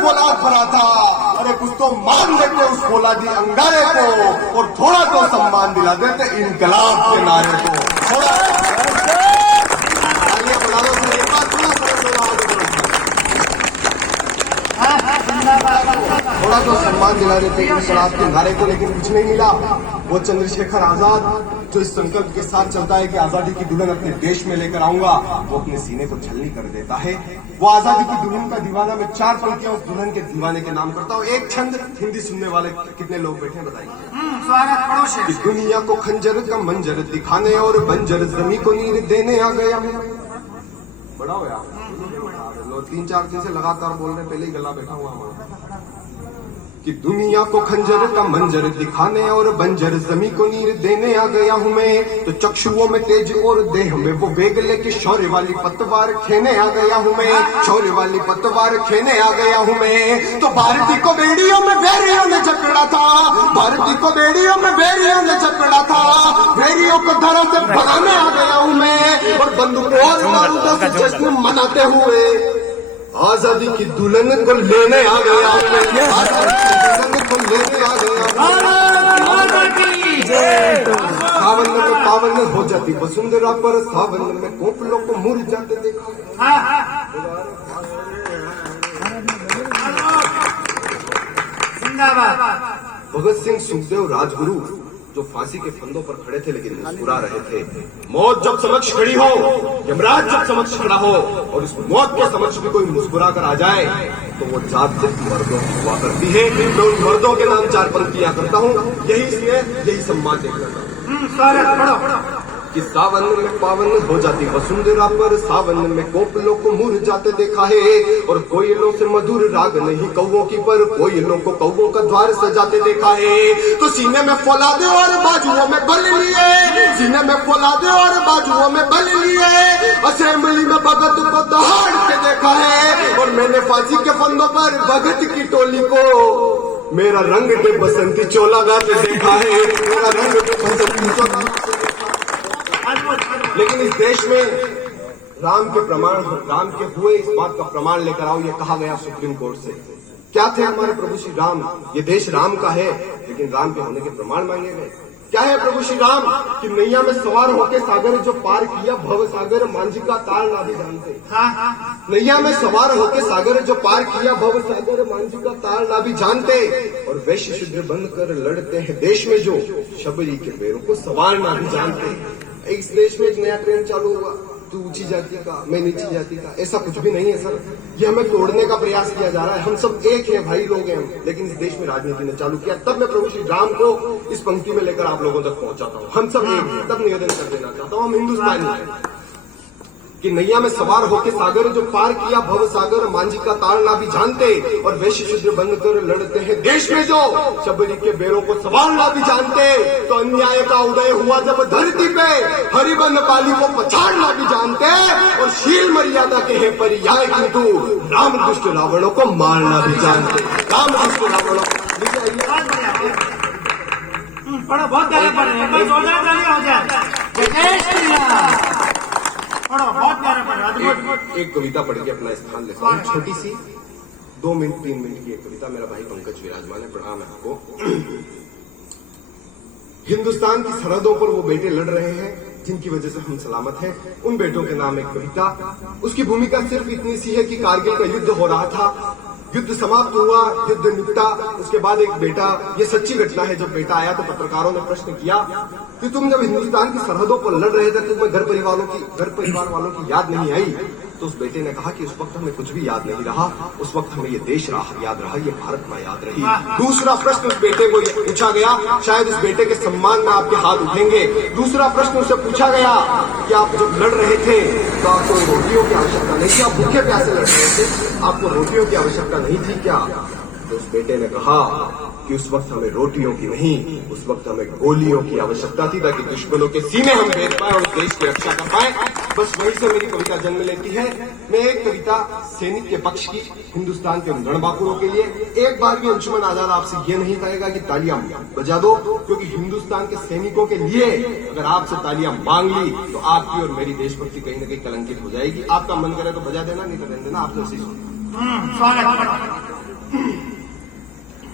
फौलाद भरा था। अरे कुछ तो मान देते उस फौलादी अंगारे को और थोड़ा तो सम्मान दिला देते इनकलाब के नारे को। थोड़ा तो सम्मान दिला देते इनकलाब के नारे को, लेकिन कुछ नहीं मिला। वो चंद्रशेखर आजाद जो इस संकल्प के साथ चलता है कि आजादी की दुल्हन अपने देश में लेकर आऊंगा, वो अपने सीने को छलनी कर देता है। वो आजादी की दुल्हन का दीवाना, मैं 4 पंक्तियां उस दुल्हन के दीवाने के नाम करता हूँ। एक छंद हिंदी सुनने वाले कितने लोग बैठे हैं बताइए। कि दुनिया को खंजर का मंजर दिखाने और बंजर जमी को नीर देने आ गया। बड़ा हो यार, 3-4 दिन से लगातार बोल रहे, पहले ही गला बैठा हुआ हमारा। कि दुनिया को खंजर का मंजर दिखाने और बंजर जमी को नीर देने आ गया हूं मैं। तो चक्षुओं में तेज और देह में वो वेग लेके शौर्य वाली पतवार खेने आ गया हूं मैं। शौर्य वाली पतवार खेने आ गया हूं मैं। तो भारती को बेड़ियों में बैरियों ने जकड़ा था। भारती को बेड़ियों में बैरियों ने जकड़ा था। बैरियों को धरा से भगाने आ गया हूं मैं। और बंदूकों और बारूदों से जश्न मनाते हुए आजादी की दुल्हन को लेने आ गया हूं मैं। आजादी की दुल्हन को लेने आ गया। सावन में पावन हो जाती वसुंधरा पर, सावन में कोपलों को मुड़ जाते देखा। भगत सिंह, सुखदेव, राजगुरु जो फांसी के फंदों पर खड़े थे लेकिन मुस्कुरा रहे थे। मौत जब समक्ष खड़ी हो, यमराज जब समक्ष खड़ा हो और उस मौत के समक्ष भी कोई मुस्कुरा कर आ जाए, तो वो जात सिर्फ मर्दों की हुआ करती है। मैं उन मर्दों के नाम 4 पंक्तियां करता हूँ, यही सम्मान देखना कि सावन में पावन हो जाती वसुंधरा पर, सावन में कोपलों को मुड़ जाते देखा है। और कोयलों से मधुर राग नहीं कौवों की, पर कोयलों को कौवों का द्वार सजाते देखा है। तो सीने में फौलादे और बाजुओं में बल लिए, सीने में फौलादे और बाजुओं में बल लिए, असेंबली में भगत को दहाड़ के देखा है। और मैंने फांसी के फंदों पर भगत की टोली को मेरा रंग के बसंती चोला गाते देखा है। मेरा रंग के बसंती चोला। लेकिन इस देश में राम के हुए इस बात का प्रमाण लेकर आओ, ये कहा गया सुप्रीम कोर्ट से। क्या थे हमारे प्रभु श्री राम? ये देश राम का है, लेकिन राम के होने के प्रमाण मांगे गए। क्या है प्रभु श्री राम? कि नैया में सवार होके सागर जो पार किया, भव सागर मांझी का तार ना भी जानते। नैया में सवार होके सागर जो पार किया, भव सागर मांझी का तार ना भी जानते। और वैश्य शूद्र बन कर लड़ते हैं देश में जो, शबरी के पैरों को सवार ना भी जानते। इस देश में एक नया ट्रेंड चालू हुआ, तू ऊंची जाति का, मैं नीची जाति का। ऐसा कुछ भी नहीं है सर, ये हमें तोड़ने का प्रयास किया जा रहा है। हम सब एक हैं, भाई लोग हैं हम, लेकिन इस देश में राजनीति ने चालू किया। तब मैं प्रभु श्री राम को इस पंक्ति में लेकर आप लोगों तक पहुंचाता हूँ। हम सब एक हैं, तब निवेदन कर देना चाहता हूँ, हम हिंदुस्तानी हैं। कि नैया में सवार होके सागर जो पार किया, भव सागर मांझी का तार ना भी जानते। और वैश्य शूद्र बनकर लड़ते हैं देश में जो, शबरी के बेरों को सवार ना भी जानते। तो अन्याय का उदय हुआ जब धरती पे, हरिबन पाली को पछाड़ना भी जानते। और शील मर्यादा के है पर्याय, किंतु राम दुष्ट रावणों को मारना भी जानते। राम दुष्ट रावणों को बहुत प्यारे पढ़ रहे हैं, बस हो जाए। एक कविता पढ़ के अपना स्थान लेता हूँ, छोटी सी 2 मिनट 3 मिनट की एक कविता। मेरा भाई पंकज विराजमान है, प्रणाम है आपको। हिंदुस्तान की सरहदों पर वो बेटे लड़ रहे हैं जिनकी वजह से हम सलामत हैं। उन बेटों के नाम एक कविता। उसकी भूमिका सिर्फ इतनी सी है कि कारगिल का युद्ध हो रहा था, युद्ध समाप्त हुआ, युद्ध निपटा। उसके बाद एक बेटा, ये सच्ची घटना है, जब बेटा आया तो पत्रकारों ने प्रश्न किया कि तुम जब हिंदुस्तान की सरहदों पर लड़ रहे थे, तुम्हें घर परिवार वालों की याद नहीं आई? तो उस बेटे ने कहा कि उस वक्त हमें कुछ भी याद नहीं रहा, उस वक्त हमें ये देश याद रहा, ये भारत माँ याद रही। दूसरा प्रश्न उस बेटे को पूछा गया, शायद उस बेटे के सम्मान में आपके हाथ उठेंगे। दूसरा प्रश्न उससे पूछा गया कि आप जब लड़ रहे थे तो आपको रोटियों की आवश्यकता नहीं थी, आप भूखे प्यासे लड़ रहे थे, आपको रोटियों की आवश्यकता नहीं थी क्या? तो उस बेटे ने कहा कि उस वक्त हमें रोटियों की नहीं, उस वक्त हमें गोलियों की आवश्यकता थी, ताकि दुश्मनों के सीने हम बेच पाए और देश की रक्षा कर पाए। बस वहीं से मेरी कविता जन्म लेती है। मैं एक कविता सैनिक के पक्ष की, हिंदुस्तान के रणबांकुरों के लिए। एक बार भी अंशुमन आजाद आपसे ये नहीं कहेगा कि तालियां बजा दो, क्योंकि हिंदुस्तान के सैनिकों के लिए अगर आपसे तालियां मांग ली तो आपकी और मेरी देशभक्ति कहीं न कहीं कलंकित हो जाएगी। आपका मन करे तो बजा देना, नहीं तो रहने देना। आपसे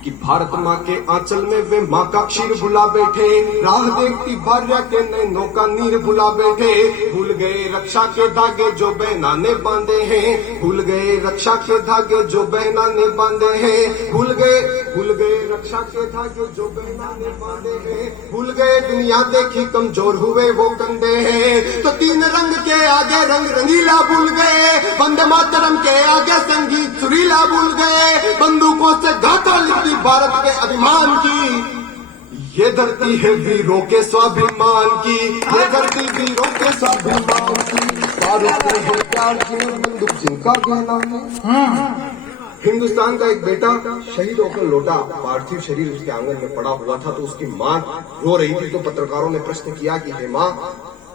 कि भारत माँ के आंचल में वे माँ का क्षीर भुला बैठे, राह देखती भार्या के नैनों का नीर भुला बैठे। भूल गए रक्षा के धागे जो बहना ने बांधे हैं, भूल गए रक्षा के धागे जो बहना ने बांधे हैं। भूल गए रक्षा के धागे जो बहना ने बांधे हैं। भूल गए दुनिया देखी कमजोर हुए वो कंधे हैं। तो तीन रंग के आगे रंग रंगीला भूल गए, वंदे मातरम के आगे संगीत सुरीला भूल गए। बंदूकों से गाथा लिखती भारत के अभिमान की, ये धरती है वीरों के स्वाभिमान की, ये धरती वीरों के स्वाभिमान की। भारत के है प्यार की बंदूक जिनका कहना है। हिंदुस्तान का एक बेटा शहीद होकर लौटा, पार्थिव शरीर उसके आंगन में पड़ा हुआ था, तो उसकी मां रो रही थी। तो पत्रकारों ने प्रश्न किया कि हे मां,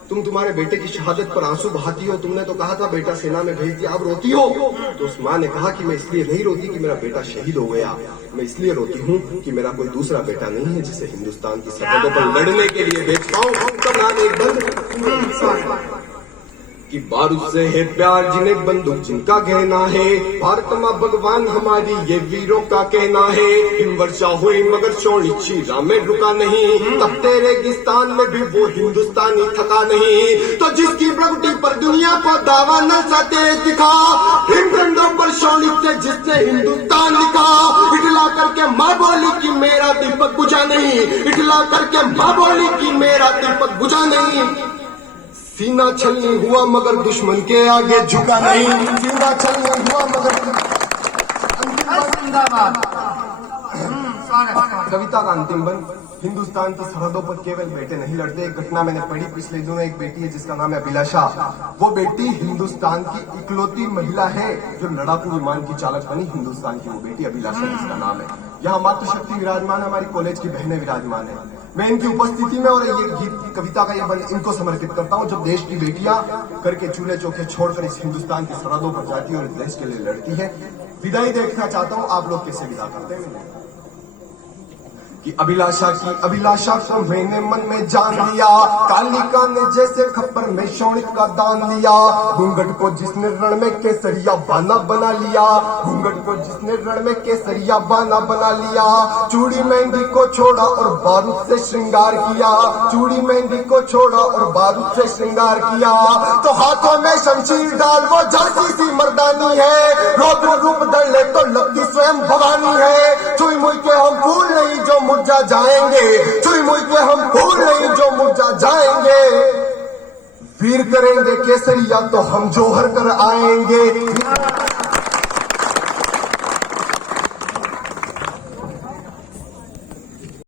तुम तुम्हारे बेटे की शहादत पर आंसू बहाती हो, तुमने तो कहा था बेटा सेना में भेज दिया, अब रोती हो? तो उस मां ने कहा कि मैं इसलिए नहीं रोती कि मेरा बेटा शहीद हो गया, मैं इसलिए रोती हूँ कि मेरा कोई दूसरा बेटा नहीं है जिसे हिंदुस्तान की सरहदों पर लड़ने के लिए भेज पाऊं। तो नाम एक बंद कि बारूद से है प्यार जिन्हें बंदूक जिनका कहना है। भारत माँ भगवान हमारी ये वीरों का कहना है। हिमवर्षा हुई मगर शोणिची राह में रुका नहीं, तब तेरे रेगिस्तान में भी वो हिंदुस्तानी थका नहीं। तो जिसकी प्रगति पर दुनिया को दावा न सते दिखा, हिमखंडों पर शोणित से जिसने हिंदुस्तान लिखा। इटला करके माँ बोली कि मेरा दीपक बुझा नहीं, इटला करके माँ बोली कि मेरा दीपक बुझा नहीं। सीना छलनी हुआ मगर दुश्मन के आगे झुका नहीं, सीना छलनी हुआ मगर। कविता का अंतिम बंद। हिंदुस्तान की सरहदों पर केवल बेटे नहीं लड़ते। एक घटना मैंने पढ़ी पिछले दिनों, एक बेटी है जिसका नाम है अभिलाषा। वो बेटी हिंदुस्तान की इकलौती महिला है जो लड़ाकू विमान की चालक बनी। हिंदुस्तान की वो बेटी अभिलाषा जिसका नाम है। यहाँ मातृशक्ति विराजमान है, हमारी कॉलेज की बहनें विराजमान है। मैं इनकी उपस्थिति में और ये गीत कविता का ये बंद इनको समर्पित करता हूँ, जब देश की बेटियां करके चूल्हे चौके छोड़कर इस हिंदुस्तान की सरहदों पर जाती है और इस देश के लिए लड़ती है। विदाई देखना चाहता हूँ, आप लोग कैसे विदा करते हैं। कि अभिलाषा को मैंने मन में जान लिया, कालिका ने जैसे खप्पर में शोणित का दान लिया। घूंघट को जिसने रण में केसरिया बाना बना लिया, घूंघट को जिसने रण में केसरिया बाना बना लिया। चूड़ी मेहंदी को छोड़ा और बारूद से श्रृंगार किया, चूड़ी मेहंदी को छोड़ा और बारूद से श्रृंगार किया। तो हाथों में शमशीर डाल वो झांसी सी मर्दानी है, रौद्र रूप धर ले तो लगती स्वयं भवानी है। छुई मुई के हम फूल नहीं जो मुरझा जाएंगे, छुई मुई के हम फूल नहीं जो मुरझा जाएंगे। वीर करेंगे केसरिया तो हम जोहर कर आएंगे।